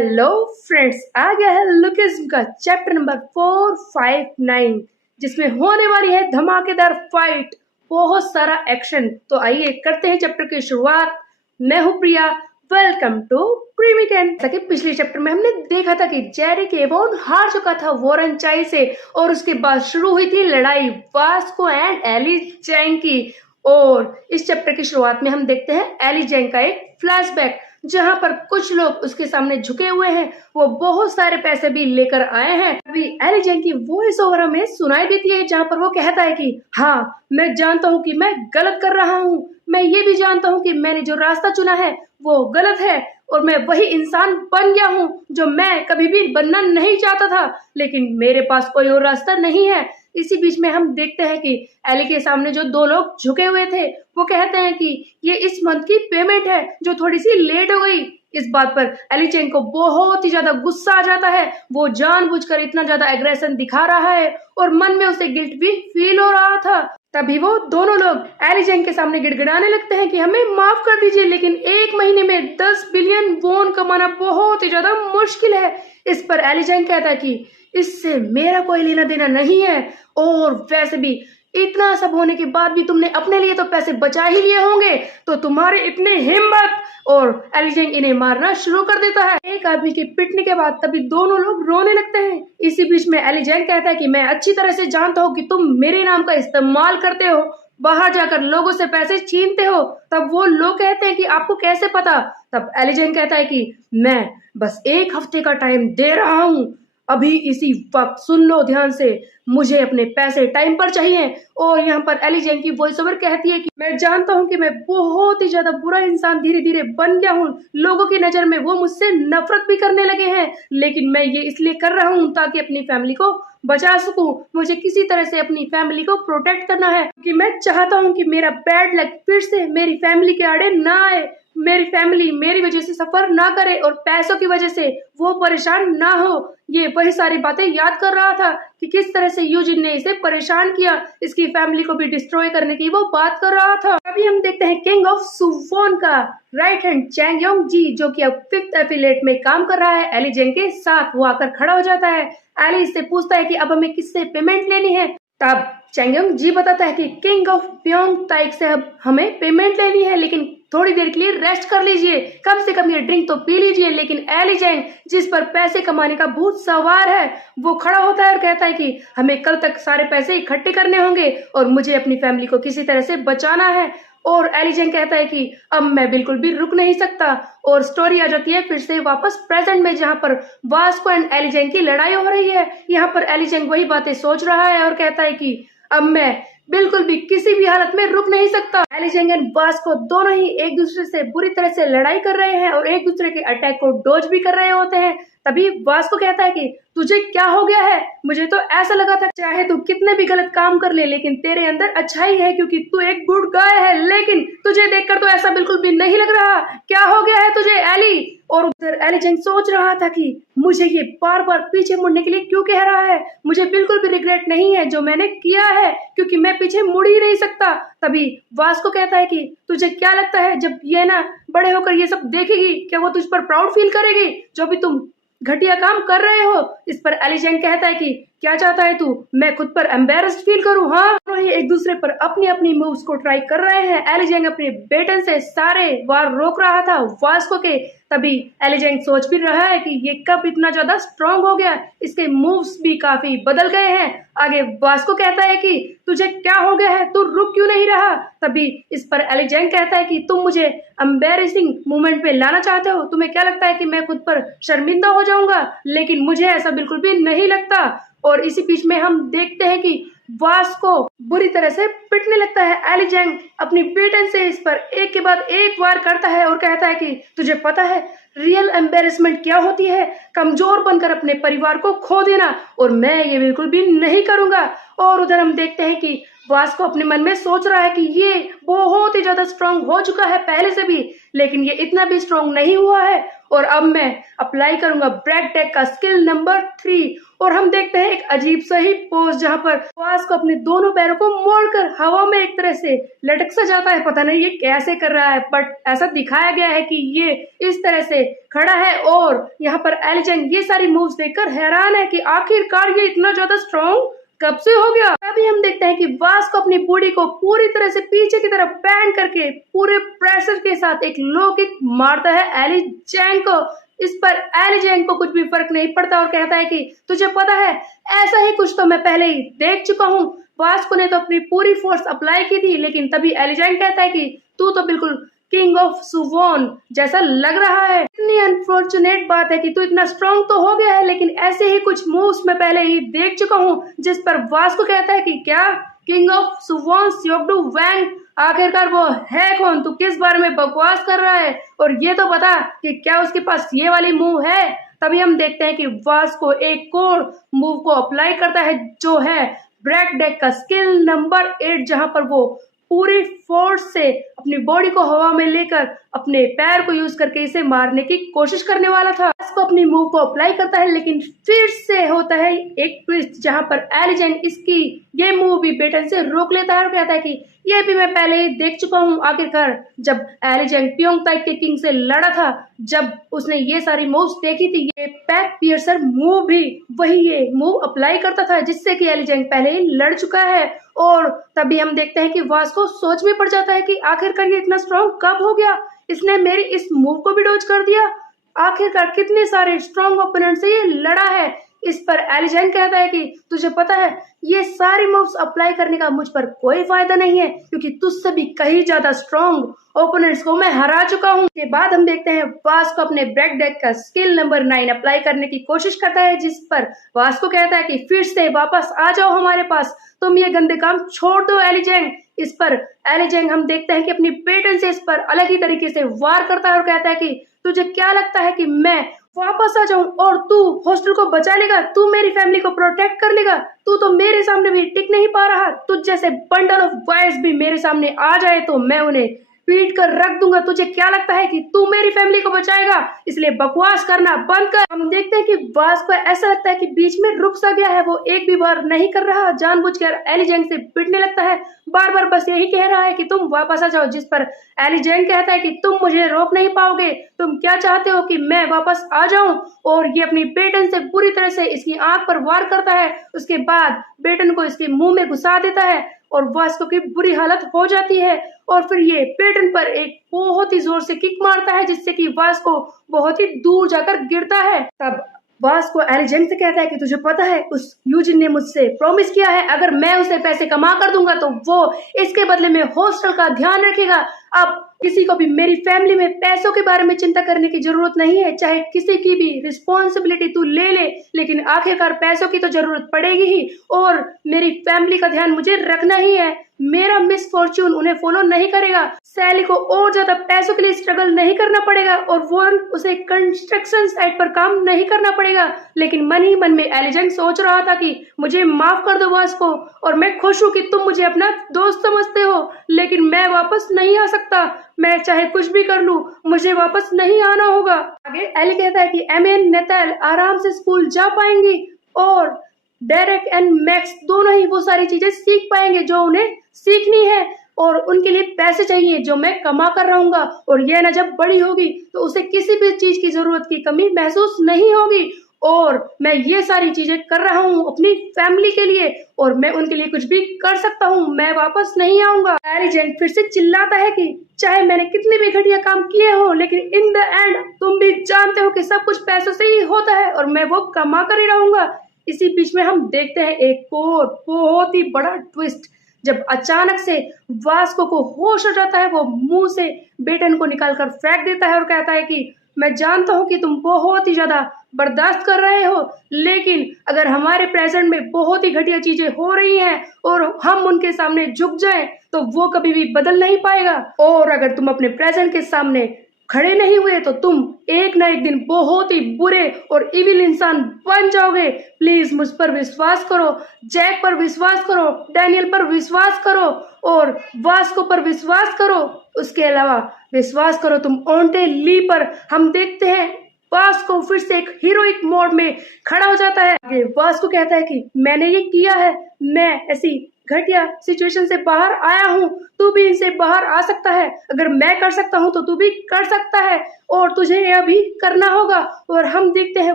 Hello friends, आ गया है lookism का चैप्टर नंबर 459 जिसमें होने वाली है धमाकेदार फाइट, बहुत सारा एक्शन। तो आइए करते हैं चैप्टर की शुरुआत। मैं हूं प्रिया, वेलकम टू प्रीमिकेन। जैसा कि पिछले चैप्टर में हमने देखा था कि जेरी केवोन हार चुका था वॉरेन चाई से और उसके बाद शुरू हुई थी लड़ाई वास्को एंड एली जैंग की। और इस चैप्टर की शुरुआत में हम देखते हैं एली जैंग का एक फ्लैशबैक जहां पर कुछ लोग उसके सामने झुके हुए हैं। वो बहुत सारे पैसे भी लेकर आए हैं। अभी एली जैंग की वॉइस ओवर हमें सुनाई देती है जहां पर वो कहता है कि हाँ, मैं जानता हूँ कि मैं गलत कर रहा हूँ। मैं ये भी जानता हूँ कि मैंने जो रास्ता चुना है वो गलत है और मैं वही इंसान बन गया हूँ जो मैं कभी भी बनना नहीं चाहता था, लेकिन मेरे पास कोई और रास्ता नहीं है। इसी बीच में हम देखते हैं कि एली के सामने जो दो लोग झुके हुए थे वो कहते हैं कि ये इस मंथ की पेमेंट है जो थोड़ी सी लेट हो गई। इस बात पर एली चैंग को बहुत ही ज्यादा गुस्सा आ जाता है। वो जानबूझकर इतना ज्यादा एग्रेशन दिखा रहा है और मन में उसे गिल्ट भी फील हो रहा था। तभी वो दोनों लोग एली चैंग के सामने गिड़गिड़ाने लगते हैं कि हमें माफ कर दीजिए, लेकिन एक महीने में 10 बिलियन वॉन कमाना बहुत ही ज्यादा मुश्किल है। इस पर एली चैंग कहता है कि इससे मेरा कोई लेना देना नहीं है और वैसे भी इतना सब होने के बाद भी तुमने अपने लिए तो पैसे बचा ही लिए होंगे, तो तुम्हारे इतने हिम्मत। और एली जैंग इन्हें मारना शुरू कर देता है। एक आदमी के पिटने के बाद तभी दोनों लोग रोने लगते हैं। इसी बीच में एली जैंग कहता है कि मैं अच्छी तरह से जानता हूँ कि तुम मेरे नाम का इस्तेमाल करते हो, बाहर जाकर लोगों से पैसे छीनते हो। तब वो लोग कहते हैं कि आपको कैसे पता। तब एली जैंग कहता है कि मैं बस एक हफ्ते का टाइम दे रहा हूँ, अभी इसी वक्त सुन लो ध्यान से, मुझे अपने पैसे टाइम पर चाहिए। और यहाँ पर एली जैंग की वॉइस ओवर कहती है कि मैं जानता हूँ कि मैं बहुत ही ज्यादा बुरा इंसान धीरे धीरे बन गया हूँ। लोगों की नजर में वो मुझसे नफरत भी करने लगे हैं, लेकिन मैं ये इसलिए कर रहा हूँ ताकि अपनी फैमिली को बचा सकूं। मुझे किसी तरह से अपनी फैमिली को प्रोटेक्ट करना है क्योंकि मैं चाहता हूँ कि मेरा बैड लक फिर से मेरी फैमिली के आड़े ना आए, मेरी फैमिली मेरी वजह से सफर ना करे और पैसों की वजह से वो परेशान ना हो। ये वही सारी बातें याद कर रहा था कि किस तरह से यूजिन ने इसे परेशान किया, इसकी फैमिली को भी डिस्ट्रॉय करने की वो बात कर रहा था। अभी हम देखते हैं किंग ऑफ सुवोन का राइट हैंड चैंग योंग जी, जो कि अब 5th एफिलिएट में काम कर रहा है एली जैंग के साथ। वो आकर खड़ा हो जाता है। एली इससे पूछता है कि अब हमें किससे पेमेंट लेनी है। तब चैंग योंग जी बताता है कि किंग ऑफ प्योंग ताइक से अब हमें पेमेंट लेनी है, लेकिन थोड़ी देर के लिए रेस्ट कर लीजिए, कम से कम ये ड्रिंक तो पी लीजिए। लेकिन एली जैंग, जिस पर पैसे कमाने का भूत सवार है, वो खड़ा होता है और कहता है कि हमें कल तक सारे पैसे इकट्ठे करने होंगे और मुझे अपनी फैमिली को किसी तरह से बचाना है। और एली जैंग कहता है कि अब मैं बिल्कुल भी रुक नहीं सकता। और स्टोरी आ जाती है फिर से वापस प्रेजेंट में, जहां पर वास्को एंड एली जैंग की लड़ाई हो रही है। यहाँ पर एली जैंग वही बातें सोच रहा है और कहता है कि अब मैं बिल्कुल भी किसी भी हालत में रुक नहीं सकता। एली जैंग एंड वास्को दोनों ही एक दूसरे से बुरी तरह से लड़ाई कर रहे हैं और एक दूसरे के अटैक को डॉज भी कर रहे होते हैं। तभी वास्को कहता है कि तुझे क्या हो गया है, मुझे तो ऐसा लगा था चाहे तू कितने भी गलत काम कर ले लेकिन तेरे अंदर अच्छाई है क्योंकि तू एक गुड गाय है, लेकिन तुझे देखकर तो ऐसा बिल्कुल भी नहीं लग रहा। क्या हो गया है तुझे एली। और उधर एली जैंग सोच रहा था कि मुझे ये बार बार पीछे मुड़ने के लिए क्यों कह रहा है। मुझे बिल्कुल भी रिग्रेट नहीं है जो मैंने किया है क्योंकि मैं पीछे मुड़ ही नहीं सकता। तभी वास्को कहता है कि तुझे क्या लगता है जब ये ना बड़े होकर ये सब देखेगी, क्या वो तुझ पर प्राउड फील करेगी जो भी तुम घटिया काम कर रहे हो। इस पर एली जैंग कहता है कि क्या चाहता है तू, मैं खुद पर एम्बेरस्ड फील करूं। हाँ, दोनों ही एक दूसरे पर अपनी अपनी मूव्स को ट्राई कर रहे हैं। एली जैंग अपने बेटन से सारे वार रोक रहा था वास्को के। तभी एली जैंग सोच भी रहा है कि ये कब इतना ज्यादा स्ट्रांग हो गया, इसके मूव्स भी काफी बदल गए हैं। आगे वास्को कहता है कि तुझे क्या हो गया है, तू रुक क्यों नहीं रहा। तभी इस पर एली जैंग कहता है कि तुम मुझे एम्बेरसिंग मोमेंट पे लाना चाहते हो, तुम्हें क्या लगता है कि मैं खुद पर शर्मिंदा हो जाऊंगा, लेकिन मुझे ऐसा बिल्कुल भी नहीं लगता। और इसी बीच में हम देखते हैं कि वास्को बुरी तरह से पिटने लगता है। एली जैंग अपनी बेटन से इस पर एक के बाद एक वार करता है और कहता है कि तुझे पता है रियल एम्बेरसमेंट क्या होती है, कमजोर बनकर अपने परिवार को खो देना, और मैं ये बिल्कुल भी नहीं करूंगा। और उधर हम देखते हैं कि वास्को अपने मन में सोच रहा है कि ये बहुत ही ज्यादा स्ट्रांग हो चुका है पहले से भी, लेकिन ये इतना भी स्ट्रांग नहीं हुआ है। और अब मैं अप्लाई करूंगा ब्रेक डेक का स्किल नंबर 3। और हम देखते हैं एक अजीब सा ही पोज जहां पर वास्को अपने दोनों पैरों को मोड़कर हवा में एक तरह से लटक सा जाता है। पता नहीं ये कैसे कर रहा है, बट ऐसा दिखाया गया है कि ये इस तरह से खड़ा है। और यहाँ पर एलिजेंग ये सारी मूव्स देखकर हैरान है कि आखिरकार ये इतना ज्यादा स्ट्रांग कब से हो गया। अभी हम देखते हैं कि वास्को अपनी बॉडी को पूरी तरह से पीछे की तरफ बैंड करके पूरे प्रेशर के साथ एक लो किक मारता है एलिजेंग को। इस पर एलिजेंग को कुछ भी फर्क नहीं पड़ता और कहता है कि तुझे पता है, ऐसा ही कुछ तो मैं पहले ही देख चुका हूँ। वास्को ने तो अपनी पूरी फोर्स अप्लाई की थी, लेकिन तभी एलिजेंग कहता है कि तू तो बिल्कुल किंग ऑफ सुवॉन जैसा लग रहा है। इतनी अनफॉर्चुनेट बात है कि तू इतना स्ट्रांग तो हो गया है, लेकिन ऐसे ही कुछ मूव्स मैं पहले ही देख चुका हूँ। जिस पर वास्को कहता है कि क्या किंग ऑफ सुवॉन सियोग्डू वैंग, आखिरकार वो है कौन? तू किस बारे में बकवास कर रहा है? और ये तो बता कि क्या उसके पास ये वाली मूव है। तभी हम देखते हैं कि वास्को एक और मूव को अप्लाई करता है जो है ब्रेक डेक का स्किल नंबर 8, जहां पर वो पूरी फोर्स से अपनी बॉडी को हवा में लेकर अपने पैर को यूज करके इसे मारने की कोशिश करने वाला था। इसको अपनी मूव को अप्लाई करता है, लेकिन फिर से होता है एक ट्विस्ट जहां पर एलिजेंग इसकी ये मूव भी बेटन से रोक लेता है और कहता है कि ये भी मैं पहले ही देख चुका हूँ। आखिरकार जब एलिजेंग पियोंग ताई के किंग से लड़ा था, जब उसने ये सारी मूव्स देखी थी, ये पैक पियर्सर मूव भी वही ये मूव अप्लाई करता था जिससे कि एलिजेंग पहले ही लड़ चुका है। और तभी हम देखते हैं कि वास्को सोच में पड़ जाता है कि आखिरकार ये इतना स्ट्रांग कब हो गया, इसने मेरी इस मूव को भी डॉज कर दिया। आखिरकार कितने सारे स्ट्रांग ओपोनेंट से ये लड़ा है। इस पर एलिजेंग कहता है कि तुझे पता है, ये सारी मूव्स अप्लाई करने का मुझ पर कोई फायदा नहीं है, क्योंकि तुझसे भी कहीं ज्यादा स्ट्रांग ओपोनेंट्स को मैं हरा चुका हूँ। के बाद हम देखते हैं वास्को अपने ब्रेक डेक का स्किल नंबर 9 अप्लाई करने की कोशिश करता है, जिस पर वास्को कहता है कि फिर से वापस आ जाओ हमारे पास, तुम ये गंदे काम छोड़ दो एलिजेंग। इस पर एलिजेंग हम देखते हैं कि अपनी पेटन से इस पर अलग ही तरीके से वार करता है और कहता है कि तुझे क्या लगता है कि मैं वापस आ जाऊं और तू हॉस्टल को बचा लेगा, तू मेरी फैमिली को प्रोटेक्ट कर लेगा? तू तो मेरे सामने भी टिक नहीं पा रहा। तुझ जैसे बंडल ऑफ बॉयज भी मेरे सामने आ जाए तो मैं उन्हें पीट कर रख दूंगा। तुझे क्या लगता है कि तू मेरी फैमिली को बचाएगा? इसलिए बकवास करना बंद कर। हम देखते हैं कि वास्को ऐसा लगता है कि बीच में रुक सा गया है, वो एक भी बार नहीं कर रहा, जानबूझकर एलिजेंग से पिटने लगता है, बार बार बस यही कह रहा है कि तुम वापस आ जाओ। जिस पर एलिजेंग कहता है कि तुम मुझे रोक नहीं पाओगे, तुम क्या चाहते हो कि मैं वापस आ जाऊं? और ये अपनी बेटन से पूरी तरह से इसकी आंख पर वार करता है। उसके बाद बेटन को इसके मुंह में घुसा देता है और वास्को की बुरी हालत हो जाती है। और फिर ये बेटन पर एक बहुत ही जोर से किक मारता है, जिससे कि वास्को बहुत ही दूर जाकर गिरता है। तब वास्को एलिजेंग से कहता है कि तुझे पता है, उस यूजिन ने मुझसे प्रॉमिस किया है, अगर मैं उसे पैसे कमा कर दूंगा तो वो इसके बदले में हॉस्टल का ध्यान रखेगा। अब किसी को भी मेरी फैमिली में पैसों के बारे में चिंता करने की जरूरत नहीं है, चाहे किसी की भी रिस्पॉन्सिबिलिटी तू ले ले, लेकिन आखिरकार पैसों की तो जरूरत पड़ेगी ही और मेरी फैमिली का ध्यान मुझे रखना ही है। मेरा मिस फॉर्च्यून उन्हें फॉलो नहीं करेगा, सैली को और ज्यादा पैसों के लिए स्ट्रगल नहीं करना पड़ेगा और वॉरेन उसे कंस्ट्रक्शन साइट पर काम नहीं करना पड़ेगा। लेकिन मन ही मन में एलिजेंग सोच रहा था कि मुझे माफ कर दो वास्को, और मैं खुश हूँ कि तुम मुझे अपना दोस्त समझते हो, लेकिन मैं वापस नहीं आ सकता। मैं चाहे कुछ भी कर लूं, मुझे वापस नहीं आना होगा। आगे एली कहता है कि एमी एंड नेथल आराम से स्कूल जा पाएंगी और डेरेक एंड मैक्स दोनों ही वो सारी चीजें सीख पाएंगे जो उन्हें सीखनी है, और उनके लिए पैसे चाहिए जो मैं कमा कर रहूंगा। और यह ना जब बड़ी होगी तो उसे किसी भी चीज की जरूरत की कमी महसूस नहीं होगी, और मैं ये सारी चीजें कर रहा हूँ अपनी फैमिली के लिए, और मैं उनके लिए कुछ भी कर सकता हूँ, मैं वापस नहीं आऊंगा। एलिजेंग फिर से चिल्लाता है कि चाहे मैंने कितने भी घटिया काम किए हो, लेकिन इन द एंड तुम भी जानते हो कि सब कुछ पैसों से ही होता है और मैं वो कमा कर ही रहूंगा। इसी बीच में हम देखते हैं एक और बहुत ही बड़ा ट्विस्ट, जब अचानक से वास्को को होश हो जाता है, वो मुंह से बेटन को निकालकर फेंक देता है और कहता है कि मैं जानता हूं कि तुम बहुत ही ज्यादा बर्दाश्त कर रहे हो, लेकिन अगर हमारे प्रेजेंट में बहुत ही घटिया चीजें हो रही हैं और हम उनके सामने झुक जाएं तो वो कभी भी बदल नहीं पाएगा, और अगर तुम अपने प्रेजेंट के सामने खड़े नहीं हुए तो तुम एक ना एक दिन बहुत ही बुरे और इविल इंसान बन जाओगे। प्लीज मुझ पर विश्वास करो, जैक पर विश्वास करो, डैनियल पर विश्वास करो और वास्को पर विश्वास करो। उसके अलावा विश्वास करो तुम ओंटे ली पर। हम देखते हैं वास्को फिर से एक हीरोइक मोड में खड़ा हो जाता है। आगे वास्को कहता है कि मैंने ये किया है, मैं ऐसी घटिया सिचुएशन से बाहर आया हूँ, तू भी इनसे बाहर आ सकता है। अगर मैं कर सकता हूँ तो तू भी कर सकता है और तुझे यह भी करना होगा। और हम देखते हैं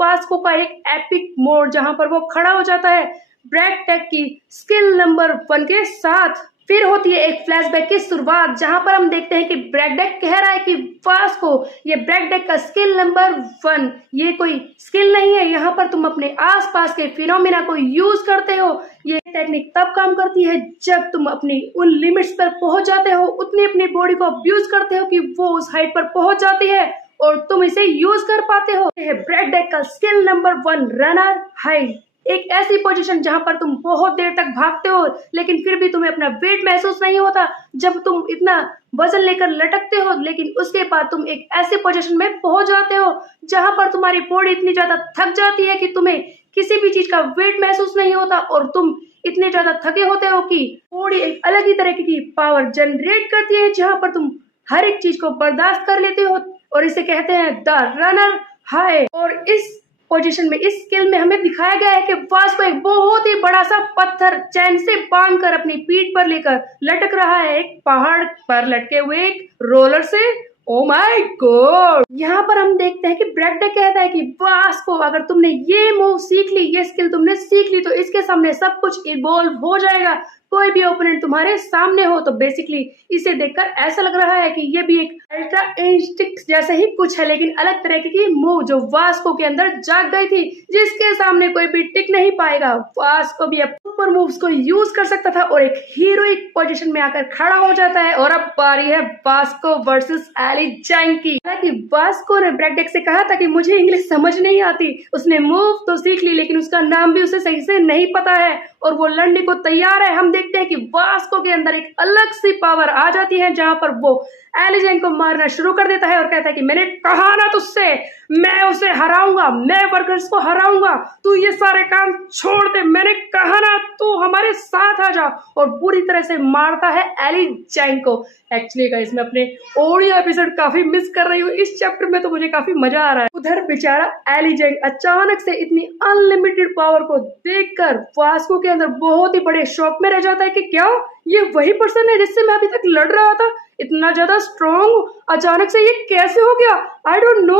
वास्को का एक एपिक मोड जहां पर वो खड़ा हो जाता है ब्रैक टेक की स्किल नंबर 1 के साथ। फिर होती है एक फ्लैशबैक की शुरुआत जहां पर हम देखते हैं कि ब्रैक डेक कह रहा है कि वास्को ये ब्रैक डेक का स्किल नंबर 1 ये कोई स्किल नहीं है, यहाँ पर तुम अपने आसपास के फिनोमिना को यूज करते हो। ये टेक्निक तब काम करती है जब तुम अपनी उन लिमिट्स पर पहुंच जाते हो, उतनी अपनी बॉडी को अब्यूज करते हो कि वो उस हाइट पर पहुंच जाती है और तुम इसे यूज कर पाते हो। यह ब्रैक डेक का स्किल नंबर 1 रनर हाई, एक ऐसी पोजीशन जहां पर तुम बहुत देर तक भागते हो लेकिन फिर भी तुम्हें अपना वेट महसूस नहीं होता। जब तुम इतना वजन लेकर लटकते हो लेकिन उसके बाद तुम एक ऐसी पोजीशन में पहुंच जाते हो जहां पर तुम्हारी बॉडी इतनी ज्यादा थक जाती है कि तुम्हें किसी भी चीज का वेट महसूस नहीं होता और तुम इतने ज्यादा थके होते हो कि बॉडी एक अलग ही तरह की पावर जनरेट करती है जहां पर तुम हर एक चीज को बर्दाश्त कर लेते हो और इसे कहते हैं द रनर हाई। और इस पोजीशन में, इस स्किल में हमें दिखाया गया है कि वास्को एक बहुत ही बड़ा सा पत्थर चैन से बांधकर अपनी पीठ पर लेकर लटक रहा है एक पहाड़ पर लटके हुए एक रोलर से। Oh my God! यहाँ पर हम देखते हैं कि ब्रैक डेक कहता है कि वास्को अगर तुमने ये मूव सीख ली, ये स्किल तुमने सीख ली तो इसके सामने सब कुछ इवॉल्व हो जाएगा। कोई भी ओपोनेंट तुम्हारे सामने हो तो बेसिकली इसे देखकर ऐसा लग रहा है कि ये भी एक अल्ट्रा इंस्टिंक्ट जैसे ही कुछ है लेकिन अलग तरह की मूव जो वास्को के अंदर जाग गई थी जिसके सामने कोई भी टिक नहीं पाएगा। वास्को भी अब सुपर मूव्स को यूज कर सकता था और एक हीरोइक पोजीशन में आकर खड़ा हो जाता है। और अब बारी है वास्को वर्सेस एली जैंग की। हालांकि वास्को ने ब्रैक डेक से कहा था कि मुझे इंग्लिश समझ नहीं आती, उसने मूव तो सीख ली लेकिन उसका नाम भी उसे सही से नहीं पता है और वो लड़ने को तैयार है। हम देखते हैं कि वास्को के अंदर एक अलग सी पावर आ जाती है जहां पर वो एली जैंग को मारना शुरू कर देता है और कहता है कि मैंने कहा ना तुझसे, मैं उसे हराऊंगा, मैं वर्कर्स को हराऊंगा, तू ये सारे काम छोड़ दे, मैंने कहा ना, तू हमारे साथ आ जा। और पूरी तरह से मारता है एली जैंग को। एक्चुअली गाइस मैं अपने ऑडियो एपिसोड काफी मिस कर रही हूँ, इस चैप्टर में तो मुझे काफी मजा आ रहा है। उधर बेचारा एली जैंग अचानक से इतनी अनलिमिटेड पावर को देखकर वास्को के अंदर बहुत ही बड़े शॉक में रह जाता है कि क्या ये वही पर्सन है जिससे मैं अभी तक लड़ रहा था, इतना ज्यादा स्ट्रॉन्ग अचानक से ये कैसे हो गया? आई डोंट नो,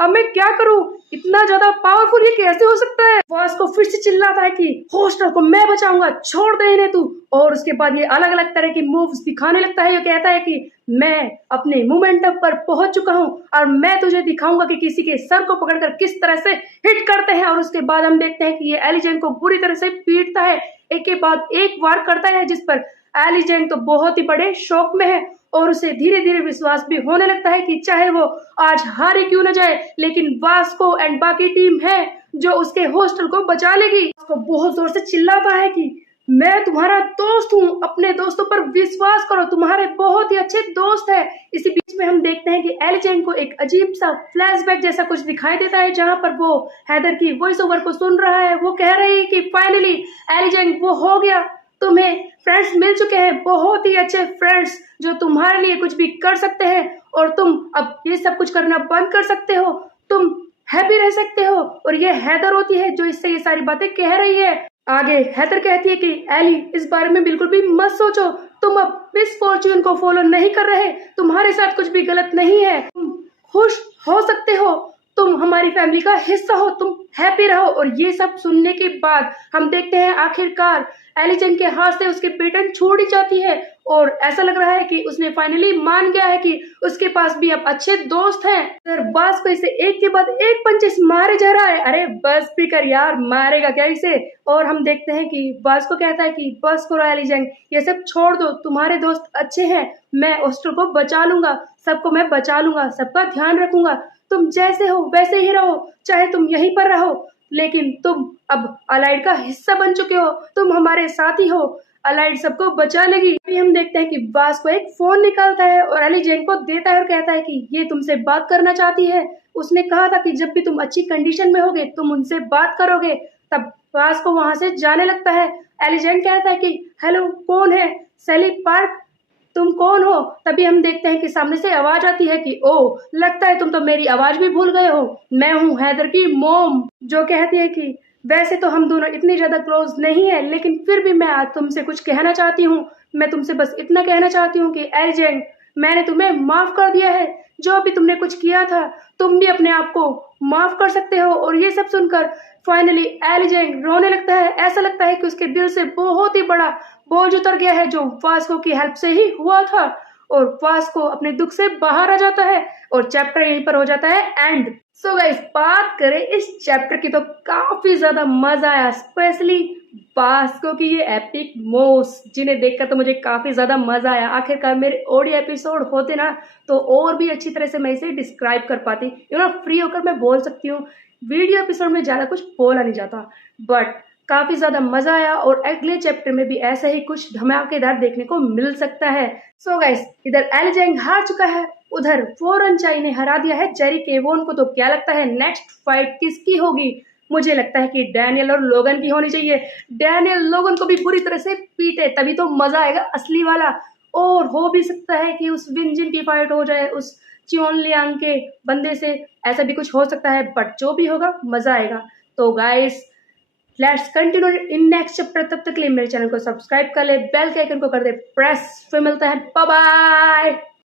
अब मैं क्या करूं, इतना ज्यादा पावरफुल ये कैसे हो सकता है? वास्को फिर से चिल्लाता है कि होस्टल को मैं बचाऊंगा, छोड़ दे इन्हें तू। और उसके बाद ये अलग अलग तरह की मूव्स दिखाने लगता है। ये कहता है कि मैं अपने मोमेंटम पर पहुंच चुका हूं और मैं तुझे दिखाऊंगा कि किसी के सर को पकड़कर किस तरह से हिट करते हैं। और उसके बाद हम देखते हैं कि ये एली जैंग को बुरी तरह से पीटता है, एक के बाद एक वार करता है जिस पर एली जैंग तो बहुत ही बड़े शौक में है और उसे धीरे धीरे विश्वास भी होने लगता है कि चाहे वो आज हारे क्यों न जाए लेकिन वास्को एंड बाकी टीम है जो उसके हॉस्टल को बचा लेगी। उसको बहुत जोर से चिल्लाता है कि मैं तुम्हारा दोस्त हूँ, अपने दोस्तों पर विश्वास करो, तुम्हारे बहुत ही अच्छे दोस्त है। इसी बीच में हम देखते हैं कि एली जैंग को एक अजीब सा फ्लैशबैक जैसा कुछ दिखाई देता है जहां पर वो हैदर की वॉइस ओवर को सुन रहा है। वो कह रही है कि फाइनली एली जैंग वो हो गया, तुम्हें फ्रेंड्स मिल चुके हैं, बहुत ही अच्छे फ्रेंड्स जो तुम्हारे लिए कुछ भी कर सकते हैं और तुम अब ये सब कुछ करना बंद कर सकते हो, तुम हैप्पी रह सकते हो। और ये हैदर होती है जो इससे ये सारी बातें कह रही है। आगे हैदर कहती है कि एली इस बारे में बिल्कुल भी मत सोचो, तुम अब मिस फॉर्च्यून को फॉलो नहीं कर रहे, तुम्हारे साथ कुछ भी गलत नहीं है, तुम खुश हो सकते हो, तुम हमारी फैमिली का हिस्सा हो, तुम हैप्पी रहो। और ये सब सुनने के बाद हम देखते हैं आखिरकार एली जैंग के हाथ से उसकी पेटर्न छूट ही जाती है और ऐसा लग रहा है कि उसने फाइनली मान गया है कि उसके पास भी अब अच्छे दोस्त हैं। अगर बास को इसे एक के बाद एक पंचेस मारे जा रहा है, अरे बस भी कर यार, मारेगा क्या इसे? और हम देखते हैं कि बास को कहता है कि बस करो एली जैंग, ये सब छोड़ दो, तुम्हारे दोस्त अच्छे हैं, मैं हॉस्टल को बचा लूंगा, सबको मैं बचा लूंगा, सबका ध्यान रखूंगा, तुम जैसे हो वैसे ही रहो, चाहे तुम यहीं पर रहो, लेकिन तुम अब अलाइड का हिस्सा बन चुके हो, तुम हमारे साथी हो। अलाइड सबको बचा लेगी। अभी हम देखते हैं कि वास्को एक फोन निकालता है और एली जेंग को देता है और कहता है कि ये तुमसे बात करना चाहती है। उसने कहा था कि जब भी तुम अच्छी कंडीशन में होगे तुम उनसे बात करोगे। तब वास्को वहां से जाने लगता है। एली जेंग कहता है कि हेलो, कौन है? सैली पार्क, तुम कौन हो? तभी हम देखते हैं कि सामने से आवाज आती है कि ओ, लगता है तुम तो मेरी आवाज भी भूल गए हो। मैं हूँ हैदर की मोम, जो कहती है कि वैसे तो हम दोनों इतनी ज्यादा क्लोज नहीं है, लेकिन फिर भी मैं आज तुमसे कुछ कहना चाहती हूँ। मैं तुमसे बस इतना कहना चाहती हूँ कि एलिजेंग, मैंने तुम्हें माफ कर दिया है। जो भी तुमने कुछ किया था, तुम भी अपने आप को माफ कर सकते हो। और ये सब सुनकर फाइनली एलिजेंग रोने लगता है। ऐसा लगता है कि उसके दिल से बहुत ही बड़ा बोझ उतर गया है, जो वास्को की हेल्प से ही हुआ था। और वास्को अपने दुख से बाहर आ जाता है और चैप्टर यहीं पर हो जाता है एंड। सो गाइस, बात करें इस चैप्टर की तो काफी ज्यादा मजा आया, स्पेशली वास्को की ये एपिक मोव्स जिन्हें देखकर तो मुझे काफी ज्यादा मजा आया। आखिरकार मेरे ऑडियो एपिसोड होते ना तो और भी अच्छी तरह से मैं इसे डिस्क्राइब कर पाती, फ्री होकर मैं बोल सकती हूँ। वीडियो एपिसोड में ज्यादा कुछ बोला नहीं जाता, बट काफी ज्यादा मजा आया और अगले चैप्टर में भी ऐसा ही कुछ धमाकेदार देखने को मिल सकता है। सो गाइस, इधर एलिजेंग हार चुका है, उधर फोरन चाई ने हरा दिया है जेरी केवोन को। तो क्या लगता है नेक्स्ट फाइट किसकी होगी? मुझे लगता है कि डैनियल और लोगन की होनी चाहिए। डैनियल लोगन को भी बुरी तरह से पीटे, तभी तो मजा आएगा असली वाला। और हो भी सकता है कि उस विंजिन की फाइट हो जाए उस चियोन लियांग के बंदे से, ऐसा भी कुछ हो सकता है। बट जो भी होगा मजा आएगा। तो guys, let's continue in next chapter. तब तक के लिए मेरे चैनल को सब्सक्राइब कर ले, बेल के आइकन को कर दे प्रेस। फिर मिलता है, बाय बाय।